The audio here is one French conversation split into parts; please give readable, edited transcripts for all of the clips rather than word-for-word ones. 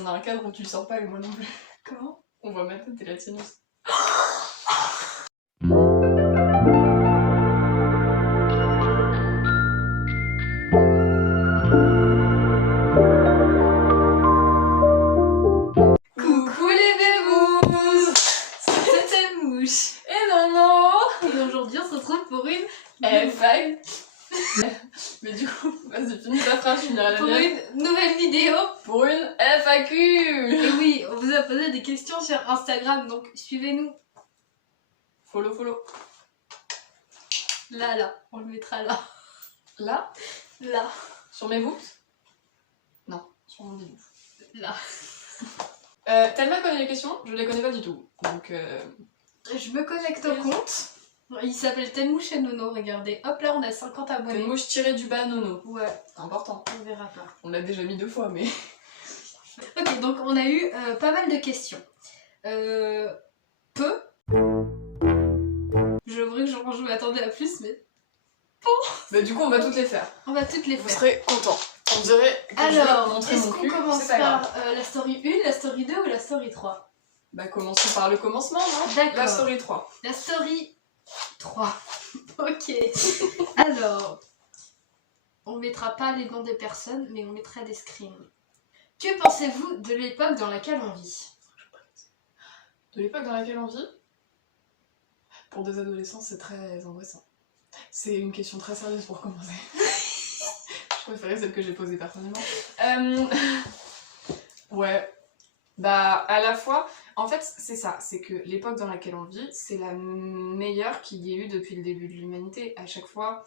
On a un cadre où tu le sors pas et moi non plus. Comment? On voit ma tête et la tienne aussi. Coucou les bébous! C'était Mouche. Et non. Et aujourd'hui on se retrouve pour une... FAQ. Mais du coup, vas-y, finis ta phrase, je finirai la Pour mienne. une nouvelle vidéo. Pour une FAQ. Et oui, on vous a posé des questions sur Instagram, donc suivez-nous. Follow. Là, on le mettra là. Là, Là, sur mes books. Non, sur mon bidou. là. Thelma connaît les questions, je les connais pas du tout. Donc, Je me connecte au compte. Il s'appelle Tenmouche et Nono, regardez. Hop là, on a 50 abonnés. mouche tiré du bas nono. Ouais, C'est important. on verra pas. On l'a déjà mis 2 fois, mais... Ok, donc on a eu pas mal de questions. Peu. J'avoue que je m'attendais à plus, mais Bah du coup, on va toutes les faire. on va toutes les Vous faire. serez contents. On dirait que je vais Alors, montrer est-ce mon qu'on cul. commence C'est pas grave. par la story 1, la story 2 ou la story 3? Bah commençons par le commencement, non? D'accord. La story 3. La story 3. Ok. Alors, on mettra pas les noms des personnes, mais on mettra des screens. Que pensez-vous de l'époque dans laquelle on vit? De l'époque dans laquelle on vit, pour des adolescents, c'est très angoissant. C'est une question très sérieuse pour commencer. Je préférais celle que j'ai posée personnellement. Ouais. Bah, à la fois, en fait, c'est ça, c'est que l'époque dans laquelle on vit, c'est la meilleure qu'il y ait eu depuis le début de l'humanité. À chaque fois,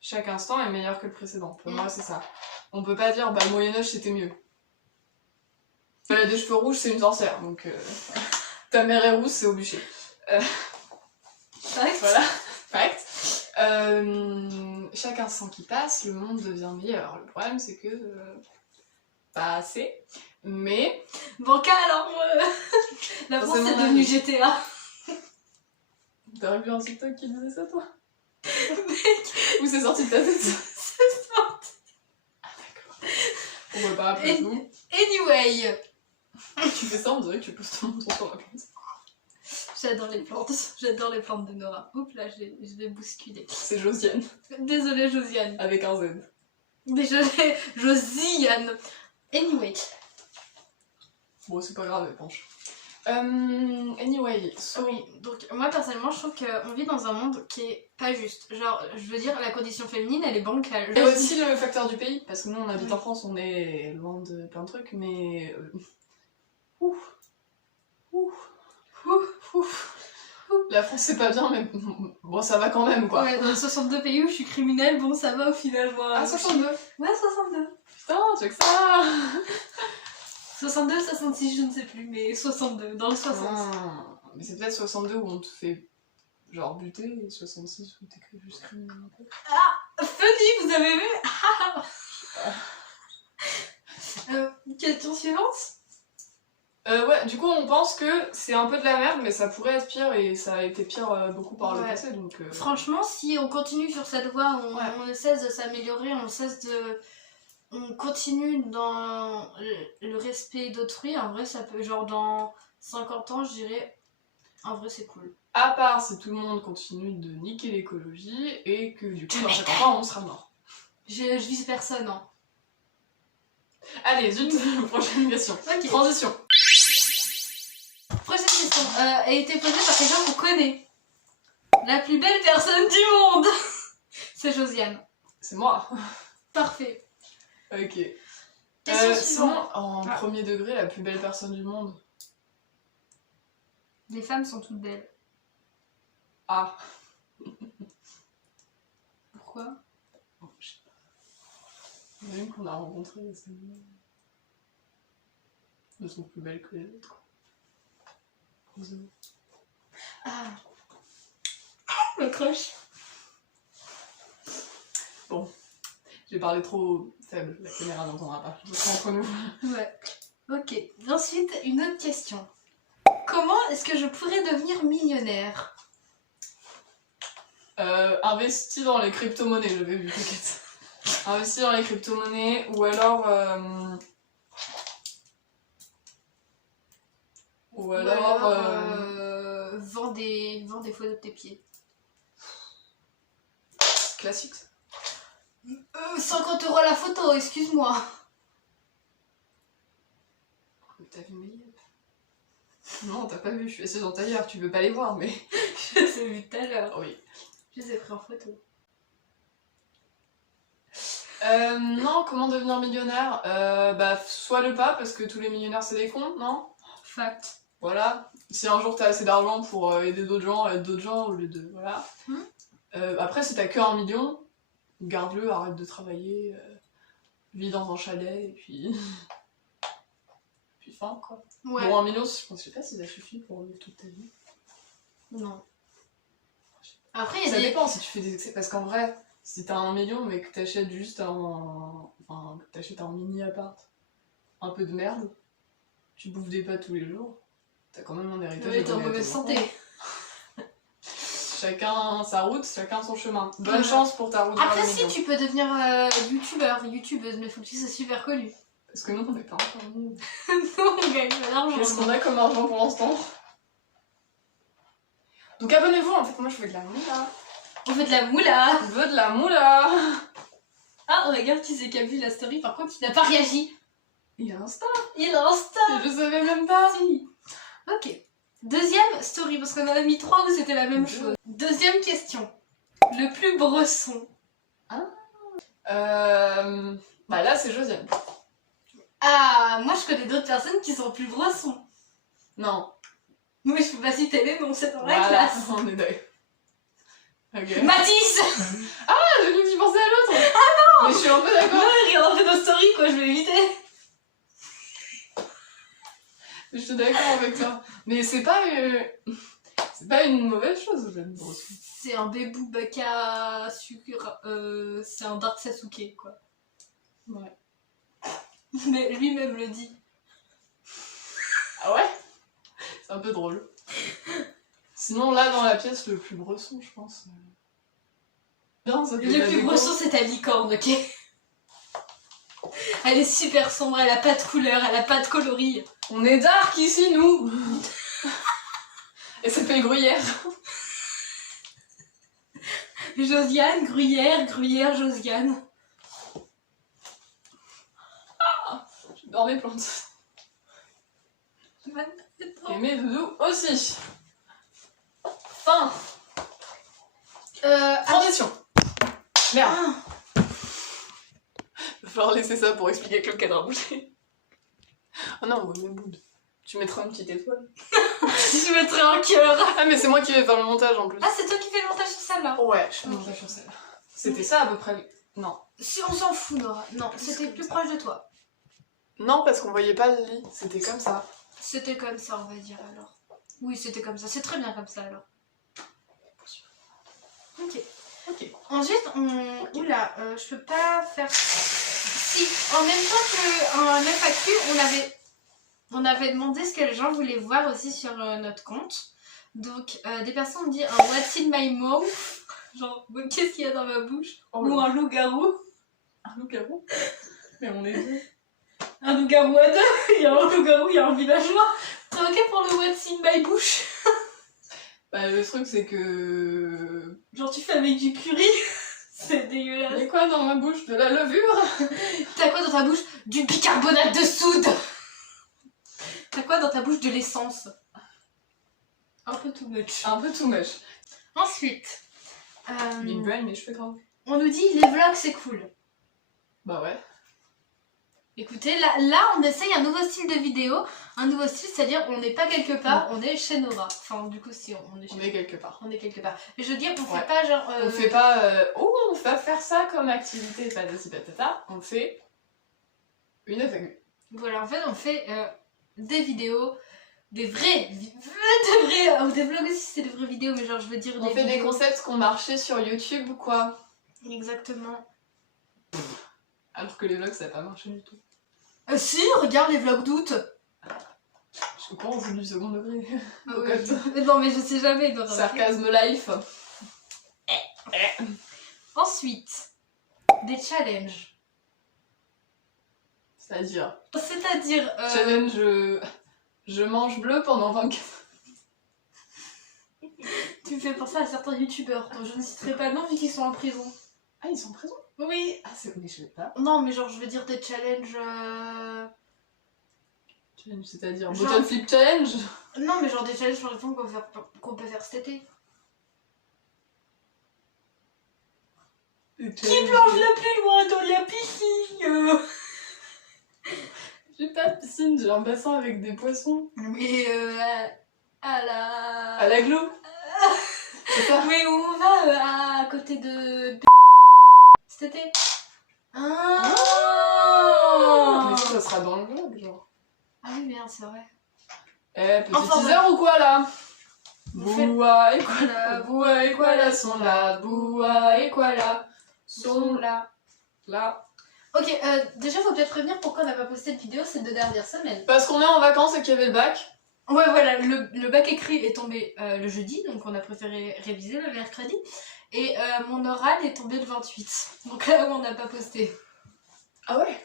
chaque instant est meilleur que le précédent. Pour moi, c'est ça. On peut pas dire, bah, le Moyen-Âge, c'était mieux. Elle a des cheveux rouges, c'est une sorcière, donc... Ta mère est rousse, c'est au bûcher. Fact. Voilà, fact. Chaque instant qui passe, le monde devient meilleur. Le problème, c'est que... pas assez. Mais... Banca alors la Ça, France c'est est mon devenue avis. GTA. T'as vu un TikTok qui disait ça, toi? Ou c'est sorti de ta tête? C'est sorti. Ah, d'accord. Pourquoi pas après nous? Anyway, Tu fais ça, on dirait que tu poses ton menton sur la plante. j'adore les plantes de Nora. Oups là, je l'ai bousculé. C'est Josiane, Désolée Josiane. avec un Z. Désolée Josiane. Anyway, Bon, c'est pas grave, elle penche. Anyway, so... oui, donc moi personnellement je trouve qu'on vit dans un monde qui est pas juste. Genre, je veux dire, la condition féminine elle est bancale. Il y a aussi le facteur du pays, parce que nous on habite Oui. en France, on est loin de plein de trucs, mais... La France c'est pas bien, mais bon ça va quand même quoi. Ouais, dans les 62 pays où je suis criminelle, bon ça va au final moi. Ah 62. Ouais, 62. Putain, tu veux que ça? 62, 66, je ne sais plus, mais 62, dans le 60. Ah, mais c'est peut-être 62 où on te fait genre buter, et 66 où t'écris juste criminel en fait. Funny, vous avez vu? Question suivante. Ouais, du coup on pense que c'est un peu de la merde, mais ça pourrait être pire et ça a été pire beaucoup par le Ouais. passé donc... Franchement, si on continue sur cette voie, Ouais. on ne cesse de s'améliorer, on continue dans le respect d'autrui, en vrai ça peut, genre dans 50 ans je dirais, en vrai c'est cool. À part si tout le monde continue de niquer l'écologie et que du coup dans 50 ans on sera mort. Je vise personne, hein. Allez, zut, prochaine question. Ok. Transition. Prochaine question, a été posée par quelqu'un qu'on connaît. La plus belle personne du monde. C'est Josiane. C'est moi. Parfait. Ok. Question Sinon, suivante. en premier degré, la plus belle personne du monde. Les femmes sont toutes belles. Ah. Pourquoi? Oh, je sais pas. Il y en a une qu'on a rencontrée récemment. Je la trouve plus belle que les autres. Rosa. Ah. Le crush. Bon. J'ai parlé trop faible, la caméra n'entendra pas. Je serai entre nous. Ouais. Ok. Ensuite, une autre question. Comment est-ce que je pourrais devenir millionnaire? Investi dans les crypto-monnaies, j'avais vu, t'inquiète. Investi dans les crypto-monnaies ou alors Ou Ou alors... vends des photos de tes pieds. Classique. 50 € la photo, excuse-moi. T'as vu mes lips? Non, t'as pas vu, je suis assise en tailleur, tu veux pas les voir, mais... Je les ai vus tout à l'heure. Oui. Je les ai pris en photo. Non, comment devenir millionnaire? Bah, soit le pas, parce que tous les millionnaires c'est des cons, non? Fact. Voilà. Si un jour t'as assez d'argent pour aider d'autres gens, aide d'autres gens au lieu de... Voilà. Après, si t'as que 1 million, garde-le, arrête de travailler, vis dans un chalet, et puis... puis fin, quoi. Ouais. Bon, 1 million, je sais pas si ça suffit pour vivre toute ta vie. Non. Après, il y a Ça des... dépend si tu fais des excès, parce qu'en vrai, si t'as 1 million mais que t'achètes juste enfin, que t'achètes un mini appart, un peu de merde, tu bouffes des pâtes tous les jours, t'as quand même un héritage. Ouais, t'es en donner à mauvaise tes santé. enfants. Chacun sa route, chacun son chemin. Bonne chance pour ta route vers Après, le si, million. tu peux devenir youtubeur, youtubeuse, mais faut que tu sois super connu. Parce que nous, on n'est pas encore nous. Non, on gagne pas d'argent. Qu'est-ce qu'on a comme argent pour l'instant? Donc abonnez-vous, en fait, moi je veux de la moula. On fait de la moula. Je veux de la moula. Ah, regarde, tu sais qui a vu la story, par contre, il n'a pas réagi. Il a Insta. Il a Insta. Je savais même pas. Si. Ok. Deuxième story, parce qu'on en a mis 3 où c'était la même chose. Deuxième question. Le plus bresson. Bah là, c'est Josiane. Ah, moi je connais d'autres personnes qui sont plus bressons. Non. Mais je peux pas citer les noms, c'est dans la Voilà, classe. on est d'accord. Ok. Mathis. Ah, j'ai cru que tu pensais à l'autre. Ah non. Mais je suis un peu Non, d'accord. il regarde un peu nos stories, quoi, je vais éviter. Je suis d'accord avec toi. Mais c'est pas une mauvaise chose, j'aime trop. C'est un Bebou Baka sucre, c'est un Dark Sasuke, quoi. Ouais. Mais lui-même le dit. Ah ouais? C'est un peu drôle. Sinon, là, dans la pièce, le plus bresson, je pense. Bien, ça fait de Le la plus déco. bresson, c'est ta licorne, ok? Elle est super sombre, elle a pas de couleur, elle a pas de coloris. On est dark ici, nous. Et ça fait gruyère. Josiane, Gruyère, Josiane. J'adore mes plantes. Et mes doudous aussi. Fin. Transition. Merde. Il va falloir laisser ça pour expliquer que le cadre a bougé. Oh non, on voit mes boudes. Tu mettras une petite étoile. Je mettrai un cœur. Ah, mais c'est moi qui vais faire le montage en plus. Ah, c'est toi qui fais le montage sur ça là? Ouais, je fais le montage sur celle-là. C'était ça à peu près. Non. Si on s'en fout, Nora. Non, c'était plus proche de toi. Non, parce qu'on voyait pas le lit. C'était comme ça. C'était comme ça, on va dire alors. Oui, c'était comme ça. C'est très bien comme ça alors. Ok. Ok. Ensuite, on... Oula, je peux pas faire... Si, en même temps qu'un FAQ, on avait demandé ce que les gens voulaient voir aussi sur notre compte. Donc, des personnes me disent un What's in my mouth? Genre, qu'est-ce qu'il y a dans ma bouche? Ou un loup-garou. Un loup-garou? Mais on est deux. Un loup-garou à deux. Il y a un loup-garou, il y a un villageois. T'es ok pour le What's in my bouche? Bah, le truc, c'est que... Genre, tu fais avec du curry. C'est dégueulasse. Mais quoi dans ma bouche? De la levure? T'as quoi dans ta bouche? Du bicarbonate de soude. T'as quoi dans ta bouche? De l'essence. Un peu too much. Un peu too much. Ensuite, Big brain, mais je fais grave. on nous dit les vlogs c'est cool. Bah ouais. Écoutez, là on essaye un nouveau style de vidéo. Un nouveau style, c'est-à-dire on n'est pas quelque part, on est chez Nora. Enfin, du coup, si on est chez On est quelque part. On est quelque part. Mais je veux dire, on Ouais. fait pas genre. On fait pas... Oh, on va faire ça comme activité, patati patata. On fait une FAQ. Voilà, en fait, on fait des vidéos, des vrais. Des vlogs aussi, c'est des vraies vidéos, mais genre, je veux dire. On fait des concepts qui ont marché sur YouTube ou quoi? Exactement. Alors que les vlogs, ça n'a pas marché du tout. Si, regarde les vlogs d'août. Je pense, c'est du second degré. Ah Cocotte. ouais. Non, mais je sais jamais. Nora. Sarcasme life. Ensuite, des challenges. C'est-à-dire... C'est-à-dire. Challenge... Je mange bleu pendant 24... Tu me fais penser à certains youtubeurs dont je ne citerai pas le nom vu qu'ils sont en prison. Ah, ils sont en prison? Oui. Ah, c'est... Mais je sais pas. Non, mais genre, je veux dire des challenges... Challenge, c'est-à-dire Genre- bottle flip challenge? Non, mais genre des challenges par exemple qu'on peut faire cet été. Qui plonge le plus loin dans la piscine? J'ai pas de piscine, j'ai un bassin avec des poissons. Mais à la... À la glou? C'est ça? Mais où on va à côté de... cet été. Ah. Mais ça sera dans le vlog, genre. Ah oui, merde, c'est vrai. Eh, petit Enfin, teaser ou quoi là? Vous faites- Boua et Koala, Boua et Koala sont là, Boua et Koala sont là. Là. Ok, déjà faut peut-être prévenir pourquoi on n'a pas posté de vidéo ces 2 dernières semaines. Parce qu'on est en vacances et qu'il y avait le bac. Ouais, voilà, le bac écrit est tombé le jeudi, donc on a préféré réviser le mercredi. Et mon oral est tombé le 28. Donc là, on n'a pas posté. Ah ouais?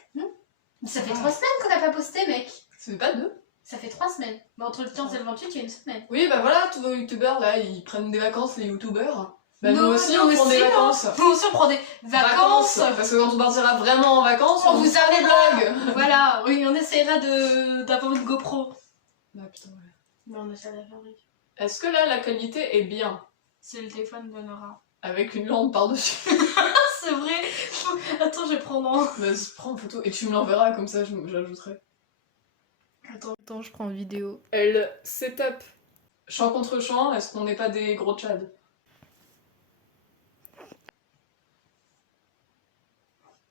Mais ça fait 3 semaines qu'on n'a pas posté, mec. Ça fait pas 2? Ça fait 3 semaines. Mais entre le 15 et le 28, il y a une semaine. Oui, bah voilà, tous vos youtubeurs là, ils prennent des vacances, les youtubeurs. Bah nous Nous aussi, on prend aussi, des hein. vacances. Nous aussi, on prend des vacances. Parce que quand on partira vraiment en vacances, On vous fera des amènera. vlogs. Voilà, oui, on essaiera d'avoir une GoPro. Ah putain, ouais. Mais on essaie de la fabrique. Est-ce que là, la qualité est bien? C'est le téléphone de Nora. Avec une lampe par-dessus. Ah, c'est vrai. Attends, je vais prendre en... Vas-y, prends une photo et tu me l'enverras, comme ça j'ajouterai. Attends, je prends en vidéo. Elle setup. Chant contre chant, est-ce qu'on n'est pas des gros tchads?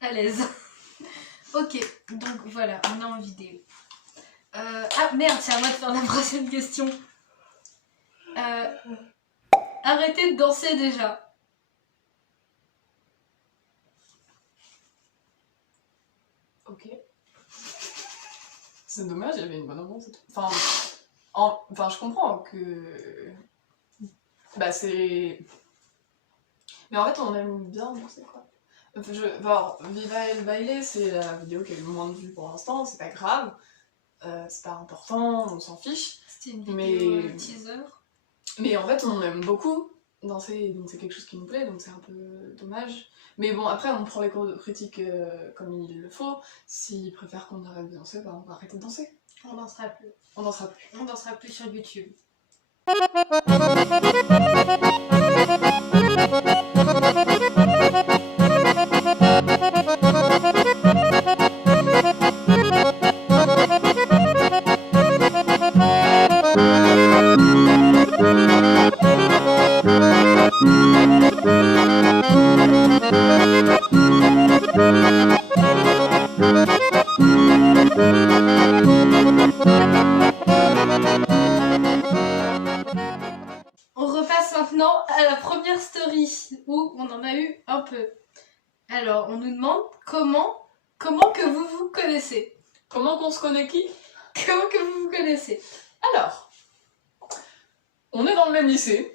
À l'aise. Ok, donc voilà, on est en vidéo. Ah merde, c'est à moi de faire la prochaine question. Arrêtez de danser déjà. Ok. C'est dommage, il y avait une bonne ambiance et tout. Enfin, enfin, je comprends que... Bah c'est... Mais en fait, on aime bien danser, quoi. Enfin, alors, Viva El Baile, c'est la vidéo qui a eu le moins de vues pour l'instant, c'est pas grave. C'est pas important, on s'en fiche. C'était une vidéo Mais... teaser. Mais en fait, on aime beaucoup danser, donc c'est quelque chose qui nous plaît, donc c'est un peu dommage. Mais bon, après, on prend les critiques comme il le faut. S'ils préfèrent qu'on arrête de danser, bah on va arrêter de danser. On dansera plus. On dansera plus. On dansera plus sur YouTube. On repasse maintenant à la première story où on en a eu un peu. Alors, on nous demande comment que vous vous connaissez. Comment qu'on se connaît qui? Comment que vous vous connaissez? Alors, on est dans le même lycée.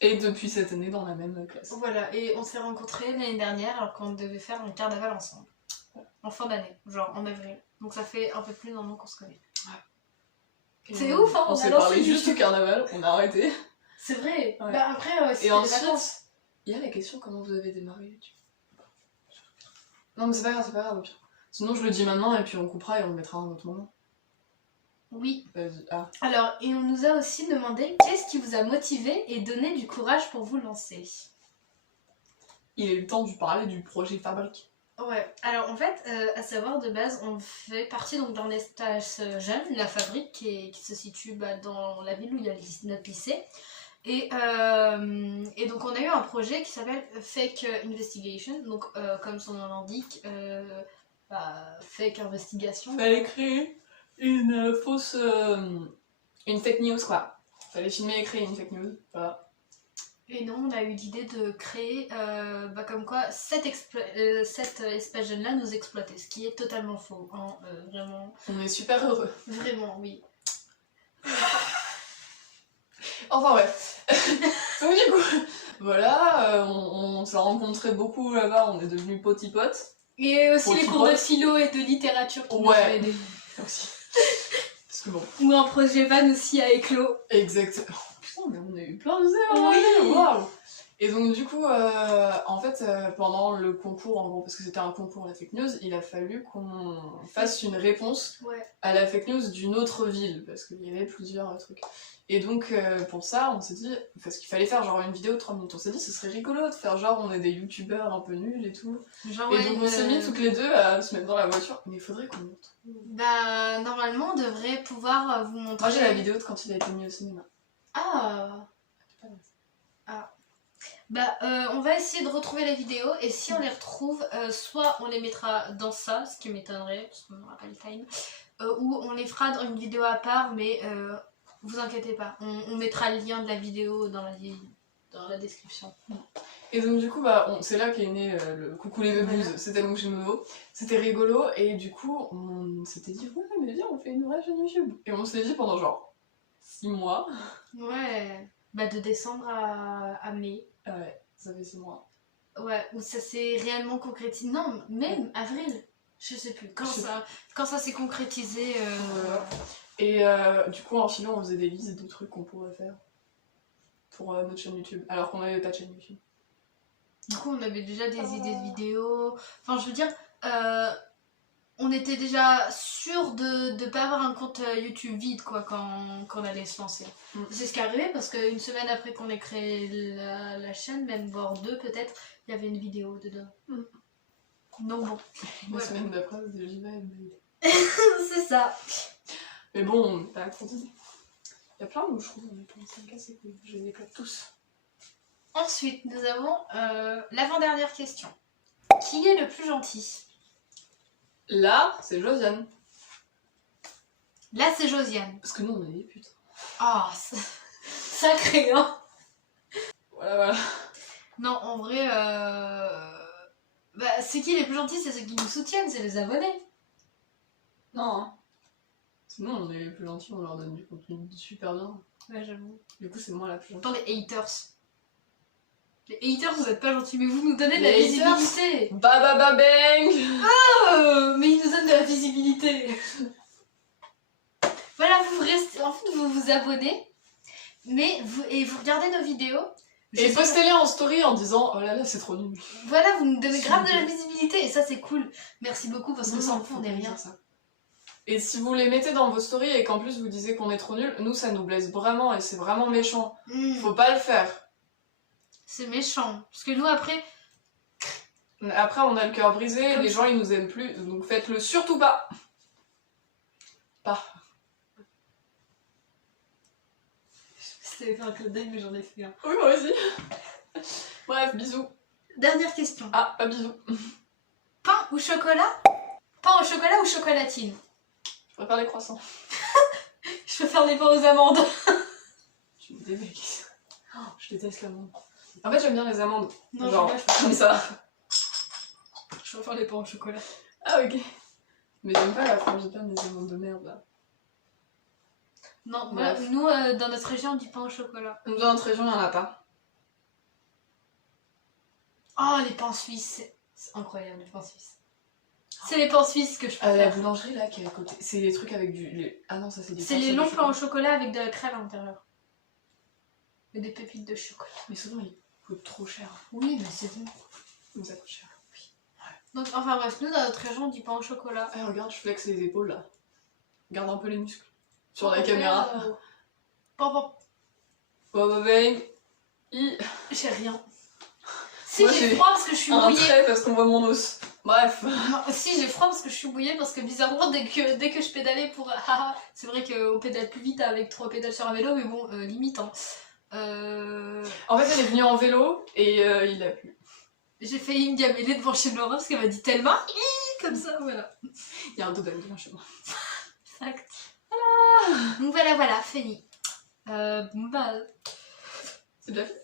Et depuis cette année, dans la même classe. Voilà, et on s'est rencontrés l'année dernière alors qu'on devait faire un carnaval ensemble. En fin d'année, genre en avril. Donc ça fait un peu plus d'un an qu'on se connaît. C'est ouf, hein, On on s'est a lancé parlé du- juste du carnaval, on a arrêté. C'est vrai. Ouais. Bah après, c'est Et les ensuite, vacances. il y a la question comment vous avez démarré YouTube. Non mais c'est pas grave, au pire. Sinon je le dis maintenant et puis on coupera et on le mettra à un autre moment. Oui. Vas-y. Ah. Alors, et on nous a aussi demandé qu'est-ce qui vous a motivé et donné du courage pour vous lancer. Il est le temps de parler du projet Fabrique. Ouais, alors en fait, à savoir de base, on fait partie donc d'un espace jeune, la fabrique, qui se situe dans la ville où il y a notre lycée. Et donc on a eu un projet qui s'appelle Fake Investigation, donc comme son nom l'indique, fake investigation. Fallait créer une fausse... une fake news quoi. Fallait filmer et créer une fake news, voilà. Et non, on a eu l'idée de créer, comme quoi cet espace jeune-là nous exploitait, ce qui est totalement faux, hein, vraiment. On est super heureux. Vraiment, oui. Enfin bref. Donc du coup, voilà, on s'est rencontrés beaucoup là-bas, on est devenus potes. Et aussi les Petit cours de pote. philo et de littérature qui nous ont Ouais. aidés. Aussi. Parce que bon. Ou un projet van aussi à éclos. Exactement. Oh, putain, mais on a eu plein d'idées, Oui. waouh. Et donc du coup, en fait, pendant le concours, en gros, parce que c'était un concours à la fake news, il a fallu qu'on fasse une réponse à la fake news d'une autre ville, parce qu'il y avait plusieurs trucs. Et donc pour ça, on s'est dit, parce qu'il fallait faire genre une vidéo de 3 minutes, on s'est dit ce serait rigolo de faire genre on est des youtubeurs un peu nuls et tout. Genre, Et donc on s'est mis toutes les deux à se mettre dans la voiture, mais il faudrait qu'on montre. Bah, normalement, on devrait pouvoir vous montrer. Moi j'ai la vidéo de quand il a été mis au cinéma. Ah. Bah, on va essayer de retrouver les vidéos et si on les retrouve, soit on les mettra dans ça, ce qui m'étonnerait parce qu'on n'aura pas le time, ou on les fera dans une vidéo à part, mais vous inquiétez pas, on mettra le lien de la vidéo dans la description. Et donc du coup, bah, c'est là qu'est né le Coucou les Meubouses, c'était donc chez Nono, c'était rigolo et du coup on s'était dit ouais mais viens on fait une vraie chaîne YouTube. Et on s'est dit pendant genre 6 mois. Ouais, bah de décembre à mai. Ouais, ça fait 6 mois. Ouais, où ça s'est réellement concrétisé. Non, même avril. Je sais plus. Quand ça s'est concrétisé. Et du coup, en filant, on faisait des listes de trucs qu'on pourrait faire pour notre chaîne YouTube, alors qu'on n'avait pas de chaîne YouTube. Du coup, on avait déjà des idées de vidéos. Enfin, je veux dire, on était déjà sûr de ne pas avoir un compte YouTube vide quoi, quand on allait se lancer. C'est ce qui est arrivé parce qu'une semaine après qu'on ait créé la chaîne, même voire 2 peut-être, il y avait une vidéo dedans. Non bon. La semaine d'après, j'y vais. C'est ça. Mais bon, t'as continué. Il y a plein de je trouve, on est plein 5 c'est cool. Je les éclate tous. Ensuite, nous avons l'avant-dernière question. Qui est le plus gentil ? Là, c'est Josiane. Là, c'est Josiane. Parce que nous, on est des putes. Ah, sacré, hein. Voilà. Non, en vrai, bah, c'est qui les plus gentils ? C'est ceux qui nous soutiennent, c'est les abonnés. Non, hein. Sinon, on est les plus gentils, on leur donne du contenu super bien. Ouais, j'avoue. Du coup, c'est moi la plus gentille. Dans les haters. Les haters, vous êtes pas gentils, mais vous nous donnez de la visibilité. Bang. Mais ils nous donnent de la visibilité. Voilà, vous restez, en fait, vous vous abonnez, mais vous regardez nos vidéos. Et postez-les en story en disant oh là là, c'est trop nul. Voilà, vous nous donnez grave de la visibilité et ça c'est cool. Merci beaucoup parce que sans vous on n'est rien. Ça. Et si vous les mettez dans vos stories et qu'en plus vous disiez qu'on est trop nul, nous ça nous blesse vraiment et c'est vraiment méchant. Faut pas le faire. C'est méchant. Parce que nous après on a le cœur brisé, les gens ils nous aiment plus, donc faites-le surtout pas. Je t'avais fait un clin d'œil mais j'en ai fait un. Oui moi aussi. Bref, bisous. Dernière question. Ah, pas bisous. Pain ou chocolat ? Pain au chocolat ou chocolatine ? Je préfère les croissants. Je préfère les pains aux amandes. Tu me dévexes. Je déteste l'amande. En fait j'aime bien les amandes. Non, genre comme ça. Je préfère les pains au chocolat. Ah ok. Mais j'aime pas la frangipane des amandes de merde là. Non, nous dans notre région on dit pain au chocolat. Nous dans notre région il y en a pas. Oh les pains suisses, c'est incroyable les pains suisses. C'est les pains suisses que je préfère. La boulangerie là qui est à côté, c'est les trucs avec du... Ah non ça c'est des... C'est les longs pains au chocolat avec de la crème à l'intérieur. Et des pépites de chocolat. Mais souvent ils coûtent trop cher. Oui mais c'est bon. Mais ça coûte cher. Oui. Donc enfin bref, nous dans notre région on dit pain au chocolat. Ah regarde, je flex les épaules là. Regarde un peu les muscles. Sur la caméra. Bang. J'ai rien. Si moi, j'ai froid parce que je suis mouillée. Un trait parce qu'on voit mon os. Bref. Non, si j'ai froid parce que je suis mouillée parce que bizarrement dès que je pédalais pour... c'est vrai qu'on pédale plus vite avec 3 pédales sur un vélo mais bon limite hein. En fait elle est venue en vélo et il a plu. J'ai failli me gameler devant chez Laura parce qu'elle m'a dit tellement comme ça voilà. Il y a un doudou devant chez moi. Exact. Voilà. Donc voilà, fini. Bah... C'est déjà fait.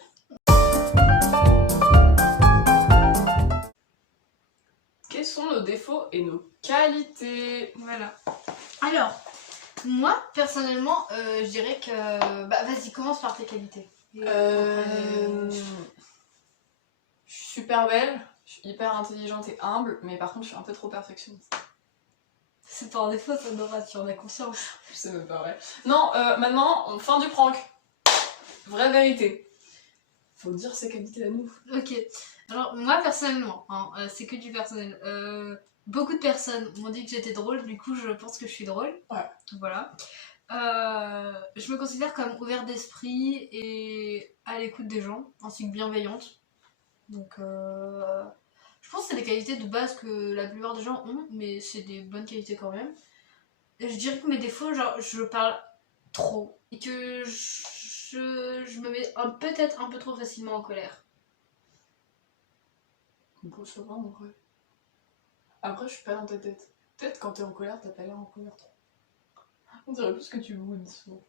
Quels sont nos défauts et nos qualités? Voilà. Alors, moi, personnellement, je dirais que... Bah, vas-y, commence par tes qualités. Je suis super belle, je suis hyper intelligente et humble, mais par contre, je suis un peu trop perfectionniste. C'est pas un défaut, ça, Nora, tu en as conscience. Je sais même pas vrai. Non, maintenant, fin du prank. Vraie vérité. Faut dire ses qualités à nous. Ok. Alors, moi, personnellement, hein, c'est que du personnel. Beaucoup de personnes m'ont dit que j'étais drôle, du coup, je pense que je suis drôle. Ouais. Voilà. Je me considère comme ouverte d'esprit et à l'écoute des gens, ainsi que bienveillante. Donc, je pense que c'est des qualités de base que la plupart des gens ont, mais c'est des bonnes qualités quand même. Et je dirais que mes défauts, genre, je parle trop. Et que je me mets peut-être un peu trop facilement en colère. Bon, ça va en vrai. Après, je suis pas dans ta tête. Peut-être quand t'es en colère, t'as pas l'air en colère trop. On dirait plus que tu boudes souvent.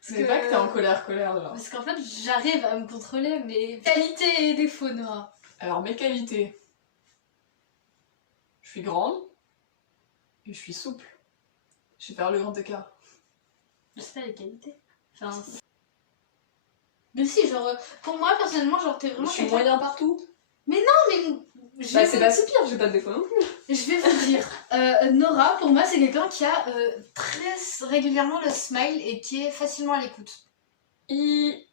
C'est pas que t'es en colère, là. Parce qu'en fait, j'arrive à me contrôler mes qualités et défauts, Nora. Alors, mes qualités. Je suis grande. Et je suis souple. Je sais faire le grand écart. C'est pas les qualités. Enfin... Mais si, genre, pour moi, personnellement, genre, t'es vraiment... Je suis moyen partout. Mais non, mais... Bah, c'est pas si pire, j'ai pas de défaut non plus. Je vais vous dire, Nora, pour moi, c'est quelqu'un qui a très régulièrement le smile et qui est facilement à l'écoute.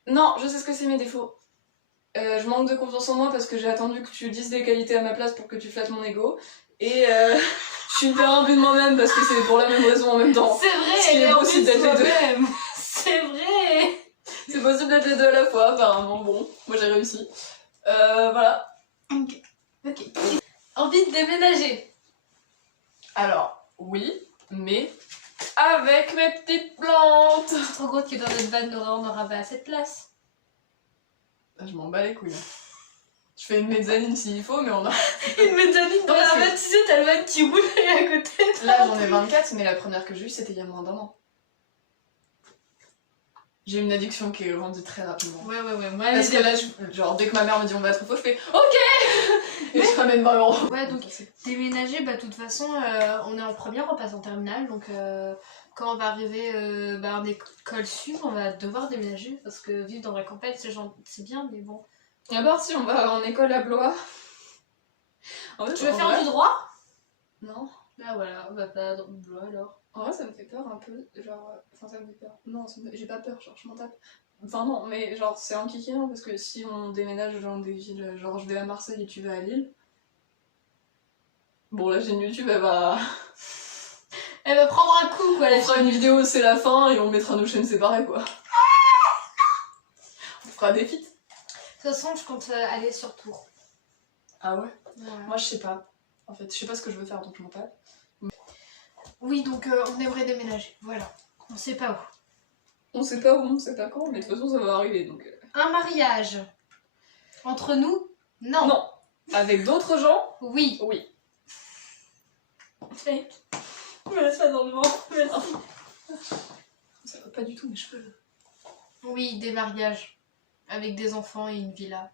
Non, je sais ce que c'est mes défauts. Je manque de confiance en moi parce que j'ai attendu que tu dises des qualités à ma place pour que tu flattes mon ego. Et je suis hyper imbue de moi-même parce que c'est pour la même raison en même temps. C'est vrai, Ce qui est possible d'être les deux. C'est vrai. C'est possible d'être les deux à la fois, apparemment. Bon, moi j'ai réussi. Voilà. Ok. Envie de déménager. Alors, oui, mais avec mes petites plantes. C'est trop gros que dans notre van, Nora, on n'aura pas assez de place. Ah, je m'en bats les couilles. Je fais une mezzanine s'il faut, mais on a... Une mezzanine dans la van, tu sais, t'as le van qui roule et à côté. Là, j'en ai 24, mais la première que j'ai eue, c'était il y a moins d'un an. J'ai une addiction qui est grandie très rapidement. Ouais. Parce que là, genre, dès que ma mère me dit on va être faux, je fais OK. Et je ramène 20 €. Ouais, donc déménager, bah de toute façon, on est en première, on passe en terminale, donc quand on va arriver en école sup, on va devoir déménager parce que vivre dans la campagne, c'est bien, mais bon. À part si on va en école à Blois. Tu veux faire du droit? Non. Bah voilà, on va pas dans Blois alors. En vrai, ça me fait peur un peu, genre... Enfin, ça me fait peur. Non, j'ai pas peur, genre, je m'en tape. Enfin, non, mais genre, c'est enquiquinant, parce que si on déménage dans des villes... Genre, je vais à Marseille et tu vas à Lille... Bon, la chaîne YouTube, elle va... Elle va prendre un coup, quoi, On fera une vidéo, c'est la fin, et on mettra nos chaînes séparées, quoi. On fera des feats. De toute façon, je compte aller sur Tours. Ah ouais? Voilà. Moi, je sais pas. En fait, je sais pas ce que je veux faire, donc je m'en tape. Oui, donc on aimerait déménager, voilà. On sait pas où. On sait pas où, on sait pas quand, mais de toute façon ça va arriver donc. Un mariage. Entre nous? Non. Non. Avec d'autres gens? Oui. Oui. Me laisse pas dans le vent. Merci. Ça va pas du tout mes cheveux. Oui, des mariages. Avec des enfants et une villa.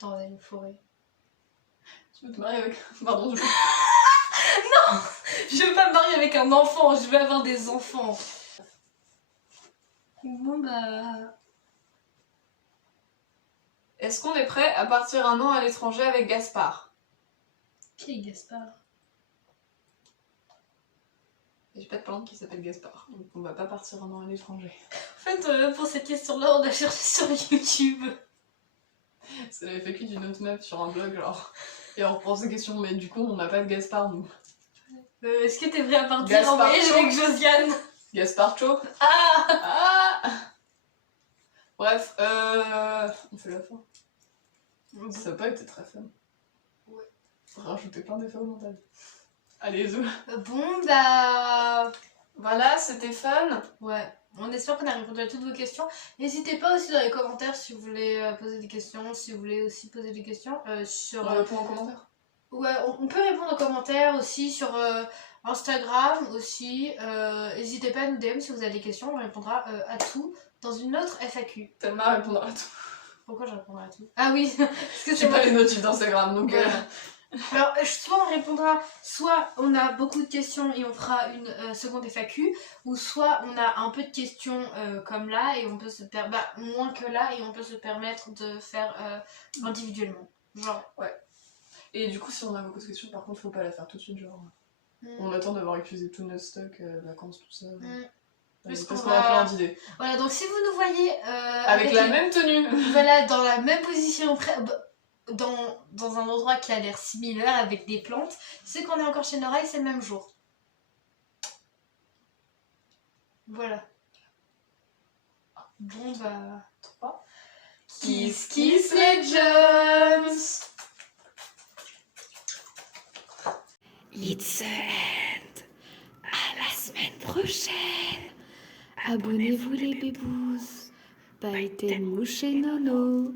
Dans une forêt. Tu veux te marier avec. Pardon, je. Non! Je veux pas me marier avec un enfant, je veux avoir des enfants. Bon bah... Est-ce qu'on est prêt à partir un an à l'étranger avec Gaspard? Qui est Gaspard? J'ai pas de plante qui s'appelle Gaspard, donc on va pas partir un an à l'étranger. En fait, pour cette question-là, on a cherché sur YouTube. C'est la FAQ d'une autre meuf sur un blog, genre. Et on reprend ces questions, mais du coup, on n'a pas de Gaspard, nous. Est-ce que t'es prêt à partir Gaspard en voyage Cho. avec Josiane? Gaspard Cho. Ah! Ah! Bref, on fait la fin. Ça n'a pas été très fun. Ouais. Rajouter plein d'effets au montage. Allez, zou. Bon bah... Voilà, c'était fun. Ouais. On espère qu'on a répondu à toutes vos questions. N'hésitez pas aussi dans les commentaires si vous voulez poser des questions, si vous voulez aussi poser des questions sur... On répond en commentaire. Ouais, on peut répondre aux commentaires aussi sur Instagram aussi. N'hésitez pas à nous DM si vous avez des questions, on répondra à tout dans une autre FAQ. Thelma répondra à tout. Pourquoi je répondrai à tout? Ah oui, parce que J'ai c'est pas les notifs d'Instagram, donc... Voilà. Alors, soit on répondra, soit on a beaucoup de questions et on fera une seconde FAQ, ou soit on a un peu de questions comme là, et on peut se permettre, moins que là, et on peut se permettre de faire individuellement. Genre. Ouais. Et du coup, si on a beaucoup de questions, par contre, faut pas la faire tout de suite, genre... On attend d'avoir épuisé tout notre stock, vacances, tout ça. Parce Parce qu'on qu'on a va- plein d'idées. Voilà, donc si vous nous voyez Avec la même tenue. Voilà, dans la même position, dans un endroit qui a l'air similaire avec des plantes, c'est qu'on est encore chez Nora et c'est le même jour. Voilà. Bon bah... 3. Kiss Kiss Legends. It's the end. À la semaine prochaine. Abonnez-vous les bébous. Bye Telmouche et Nono.